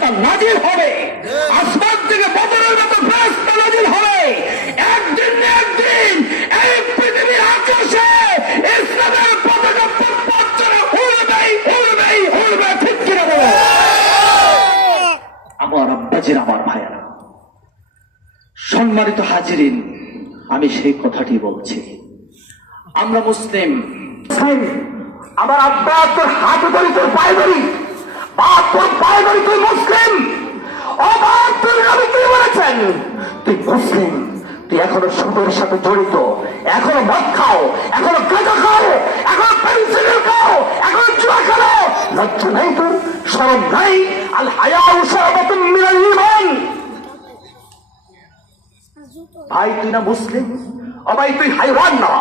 ফেরেশতা নাজিল হবে, আসমান থেকে বদরের মতো ফেরেশতা নাজিল হবে। একদিন না একদিন এই পৃথিবীর আকাশে ইসলামের পতাকা পথচরে উড়বেই উড়বেই উড়বে, ঠিক কিনা বলো? আমার আব্বাজির, আমার ভাইয়েরা, সম্মানিত হাজিরিন, আমি সেই কথাটি বলছি। আমরা মুসলিম, আমার আব্বা তোর হাতে ধরি, তোর পায়ে ধরি, বাপ তোর পায়ে ধরি, তুই মুসলিম। ও বাপ, তুই নবী কি বলেছেন? তুই মুসলিম, তুই এখনো সুদের সাথে জড়িত, এখনো মদ খাও, এখনো গাঁজা খাও, এখনো পেন্সিল খাও, এখনো জুয়া খেলো। লজ্জা নাই তোর? শরম নাই? আল হায়াউ শারাবাতুম মিনাল ঈমান। ভাই তুই না মুসলিম? ও ভাই তুই হাইওয়ান না,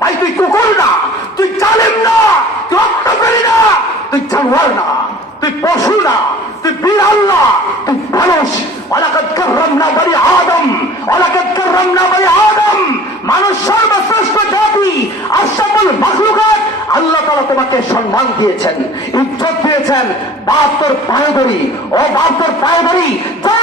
ভাই তুই কুকুর না, তুই জালেম না, তুই অত্যাচারী না, তুই জানোয়ার না, তুই পশু না, তুই বিড়াল না, তুই মানুষ। ওয়ালাকাদ কাররামনা বনি আদম, ওয়ালাকাদ কাররামনা বনি আদম। মানুষ সর্বশ্রেষ্ঠ জাতি, আশরাফুল মাখলুকাত। আল্লাহ তাআলা তোমাকে সম্মান দিয়েছেন, ইজ্জত দিয়েছেন। বাপ তোর পায়ে ধরি, ও বাপ তোর পায়ে ধরি, যা।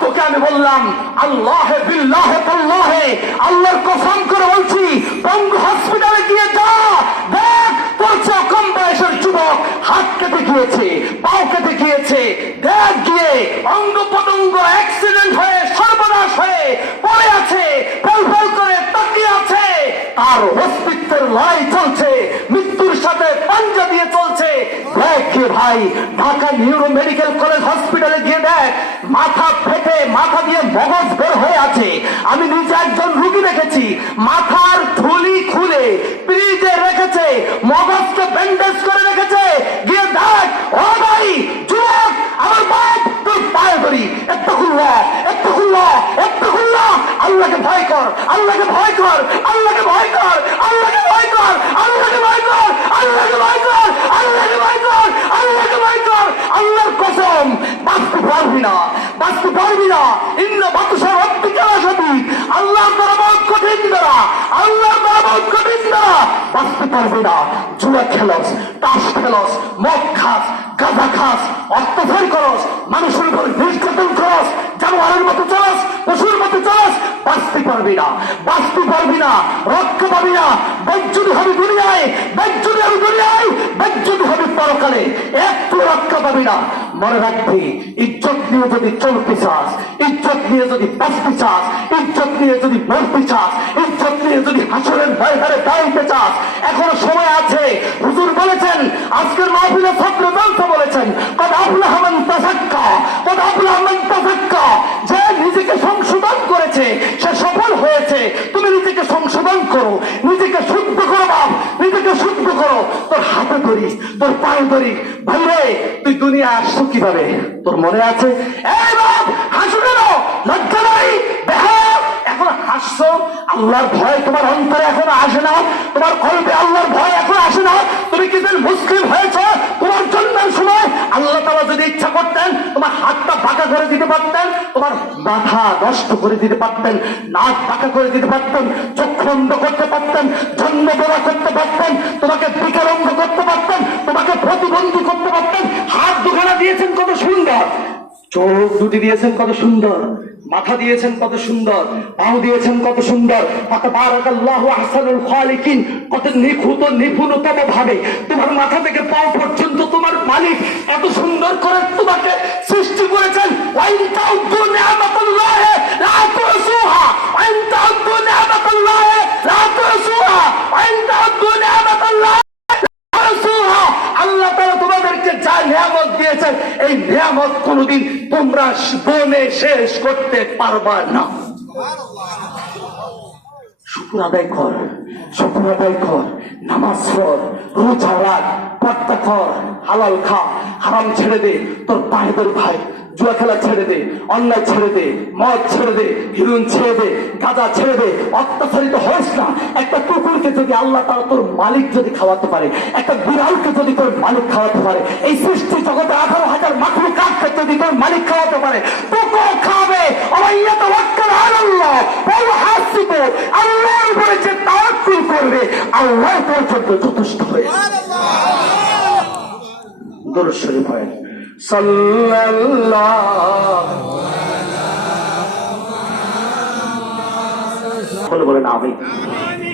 তোকে আমি বললাম আল্লাহ বিল্লাহ তাল্লাহে, আল্লাহর কসম করে বলছি, পঙ্গু হসপিটালে গিয়ে যা, দেখ তোর চেয়ে কম বয়সের যুবক হাত কেটে গিয়েছে, পাও কেটে গিয়েছে। দেখ গিয়ে অঙ্গ প্রত্যঙ্গ অ্যাক্সিডেন্ট হয়ে সর্বনাশ হয়ে পড়ে আছে, ফেল করে তাকিয়ে আছে। আর অস্তিত্বের লড়াই চলছে, মৃত্যুর সাথে পাঞ্জা দিয়ে চলছে। দেখ গিয়ে ভাই, ঢাকা নিউরো মেডিকেল কলেজ হসপিটালে গিয়ে দেখ, মাথা ফেটে মাথা দিয়ে মগজ বের হয়ে আছে। আমি নিজে একজন রুগী দেখেছি, মাথার থুলি খুলে ফ্রিজে রেখেছে, মগজকে ব্যান্ডেজ করে রেখেছে। গিয়ে দেখ, ও ভাই যুবক, আমার বাপ তোর পায়ে ধরি, ইত্তাকুল্লাহ ইত্তাকুল্লাহ ইত্তাকুল্লাহ। আল্লাহকে ভয় কর, আল্লাহকে ভয় কর, আল্লাহকে ভয় কর, আল্লাহকে ভয় কর, আল্লাহকে ভয় কর, আল্লাহকে ভয় কর, আল্লাহকে ভয় কর, আল্লাহকে ভয় কর। আল্লাহর কসম, বাঁচতে পারবি না, বাঁচতে পারবি না। ইন্না বাতশা রাব্বিকা লাশাদীদ। আল্লাহর দ্বারা বহুত কঠিন দ্বারা, আল্লাহর দ্বারা বহুত কঠিন দ্বারা বাঁচতে পারবি না। জুয়া খেলস, তাস খেলস, মদ খাস, গাঁজা খাস, অত্যাচার করস, মানুষের উপর নির্যাতন করস, জানোয়ারের মতো চলস, পশুর মতো চলস, বাঁচতে পারবি না, বাঁচতে পারবি না, রক্ষা পাবি না। বেজ্জতি হবে দুনিয়ায়, বেজ্জতি হবে দুনিয়ায়, বেজ্জতি হবে পরকালে, একটু রক্ষা পাবি না। মনে রাখবি, ইজ্জত নিয়ে যদি চলতে চাস, ইজ্জত নিয়ে যদি বাঁচতে চাস, ইজ্জত নিয়ে যদি মরতে চাস, ইজ্জত নিয়ে যদি হাসরের ময়দানে দাঁড়াইতে চাস, এখনো সময় আছে। হুজুর বলেছেন, আজকের মাহফিলে ছাত্র জলসা বলেছেন, কদ আফলাহা মান তাযাক্কা, কদ আফলাহা মান তাযাক্কা। যে নিজেকে সংশোধন করেছে সে সফল হয়েছে। তুমি নিজেকে সংশোধন করো, নিজেকে শুদ্ধ করো বাপ, নিজেকে শুদ্ধ করো। তোর হাতে ধরি, তোর পায়ে ধরি। ভাই রে, তুই দুনিয়া আসছো কিভাবে? তোর মনে আছে? এই বাপ, হাসো কেন? লজ্জা নাই? এখন হাসছো? আল্লাহর ভয় তোমার অন্তরে এখনো আসে না? তোমার কল্পে আল্লাহর ভয় এখনো আসে না? তুমি কি দিন মুসলিম হয়েছ? তোমার জন্মের সময় আল্লাহ তাআলা যদি ইচ্ছা করতেন তোমার হাতটা বাঁকা করে দিতে পারতেন, তোমার মাথা নষ্ট করে দিতে পারতেন, নাক বাঁকা করে দিতে পারতেন, চক্ষু অন্ধ করতে পারতেন, জন্ম বড় করতে পারতেন, তোমাকে বিকলাঙ্গ করতে পারতেন, তোমাকে প্রতিবন্ধী করতে পারতেন। হাত দুখানা দিয়েছেন কত সুন্দর, চোখ দুটি দিয়েছেন কত সুন্দর, মাথা দিয়েছেন কত সুন্দর, পাও দিয়েছেন কত সুন্দর। তাবারাকাল্লাহু আহসানুল খালিকিন। কত নিখুঁত নিপুণতম ভাবে তোমার মাথা থেকে পাও পর্যন্ত তোমার মালিক এত সুন্দর করে তোমাকে সৃষ্টি করেছেন। ওয়া ইন তাউদ্দু নি'মাতাল্লাহি লা তুহসুহা, ওয়া ইন তাউদ্দু নি'মাতাল্লাহি লা তুহসুহা, ওয়া ইন তাউদ্দু নি'মাতাল্লাহি লা তুহসুহা। আল্লাহ তাআলা তোমাদেরকে যা নিয়ামত দিয়েছেন, এই নিয়ামত কোনদিন তোমরা বনে শেষ করতে পারবা না। শুকর আদায় কর, শুকর আদায় কর, নামাজ পড়, রোজা রাখ, পর্দা কর, হালাল খা, হারাম ছেড়ে দে। তোর পায়ে ধরে ভাই, জুয়া খেলা ছেড়ে দে, অন্যায় ছেড়ে দে, মদ ছেড়ে দে, হিরোইন ছেড়ে দে, গাঁজা ছেড়ে দে। অত্যাচারিত হইস না। একটা কুকুরকে যদি আল্লাহ তাআলা তোর মালিক যদি খাওয়াতে পারে, একটা বিড়ালকে যদি তোর মালিক খাওয়াতে পারে, এই সৃষ্টি জগতে 18,000 মাখলুকাতকে যদি তোর মালিক খাওয়াতে পারে, তোকেও খাবে। ওয়া তাওয়াক্কাল আলাল্লাহ ওয়া হাসিবু। আল্লাহর উপরে যে তাওয়াক্কুল করবে, আল্লাহ তোর জন্য যথেষ্ট হয়েছে। সুবহানাল্লাহ। দরুদ শরীফ পড়েন। সাল্লাল্লাহু বলেন আমি।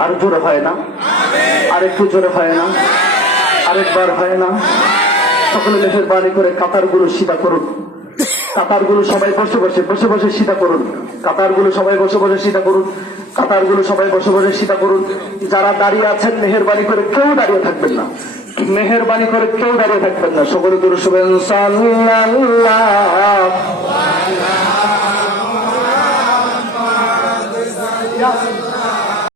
আর জোরে হয় না, আরেকটু জোরে হয় না, আরেকবার হয় না। সকলে মেহেরবানি করে কাতারগুলো সিধা করুন। কাতারগুলো সবাই বসে বসে সিধা করুন। কাতারগুলো সবাই বসে সিধা করুন। কাতারগুলো সবাই বসে সিধা করুন। যারা দাঁড়িয়ে আছেন মেহেরবানি করে কেউ দাঁড়িয়ে থাকবেন না, মেহেরবানি করে কেউ দাঁড়িয়ে থাকবেন না। সকলে দরুদ শোনেন সাল্লাল্লাহু